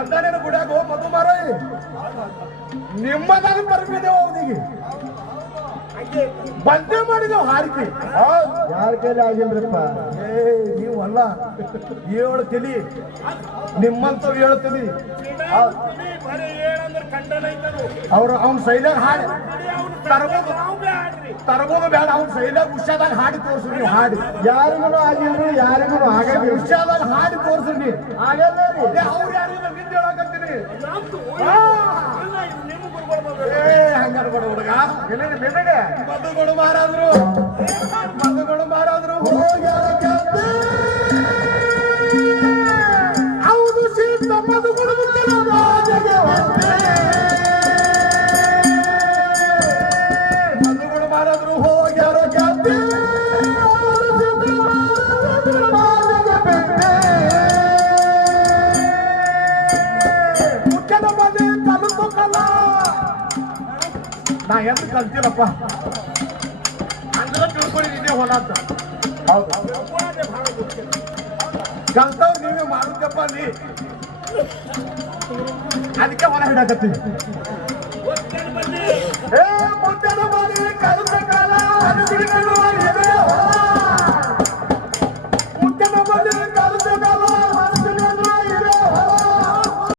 ಅಂದಾನೇನು ಗುಡ್ಯಾಗ ಹೋಗಿ ಮದು ಮಾರಾಯಿ ನಿಮ್ಮದಾಗ ಬರ್ಬಿದ್ದೇವೆ ಅವನಿಗೆ ಬಂದೆ ಮಾಡಿದೆವು ಹಾರಿಕೆ ಯಾರ ಕೈಲಿ ಆಗಿಲ್ರಿಪ್ಪ ನೀವಲ್ಲ ಏಳು ತಲಿ ನಿಮ್ಮಂತವ್ ಏಳು ತಲಿ ಅವ್ನ ಶೈಲಾಗ ಹಾಡಿ ತರಬೋದು ಬೇಡ ಅವ್ನ ಶೈಲಾಗ ಉಷಾದಾಗ ಹಾಡಿ ತೋರ್ಸ್ರಿ ನೀವು ಹಾಡಿ ಯಾರಿಗೂ ಆಗಿಲ್ರಿ ಯಾರಿಗೂ ಆಗಲ್ಲ ಉಷಾದಾಗ ಹಾಡಿ ತೋರ್ಸ್ರಿ ನೀವು ಆಗಲ್ಲ ಅವ್ರು ಯಾರಿಗೂ ನಿಂದ ಹೇಳಕತ್ತೀನಿ ಹಂಗಾರ ಹುಡುಗ ಮದುಗಳು ಮಾರಾದ್ರು ಹೌದು ಸೀತ ಮದುಗಳು ಮದುಗಳು ಮಾರಾದ್ರು ಹೋಗ್ಯಾರ ಜಾತಿ ಮುಖ್ಯದ ಮನೆ ಕಲಿತು ಕಲ ನಾ ಎಂದು ಕಲ್ತಿಲ್ಲಪ್ಪ ಅಂದ್ರೆ ತಿಳ್ಕೊಂಡಿದ್ದೆ ಹೊಲ ಅಂತ ಹೌದು ಕಲ್ತವ್ ನೀವೇ ಮಾಡುತ್ತಪ್ಪ ನೀ ಅದಕ್ಕೆ ಹೊಲ ಹಿಡಕತ್ತೀನಿ ಮುದ್ದದ ಮನೆ ಕಲಿತ ಕಾಲ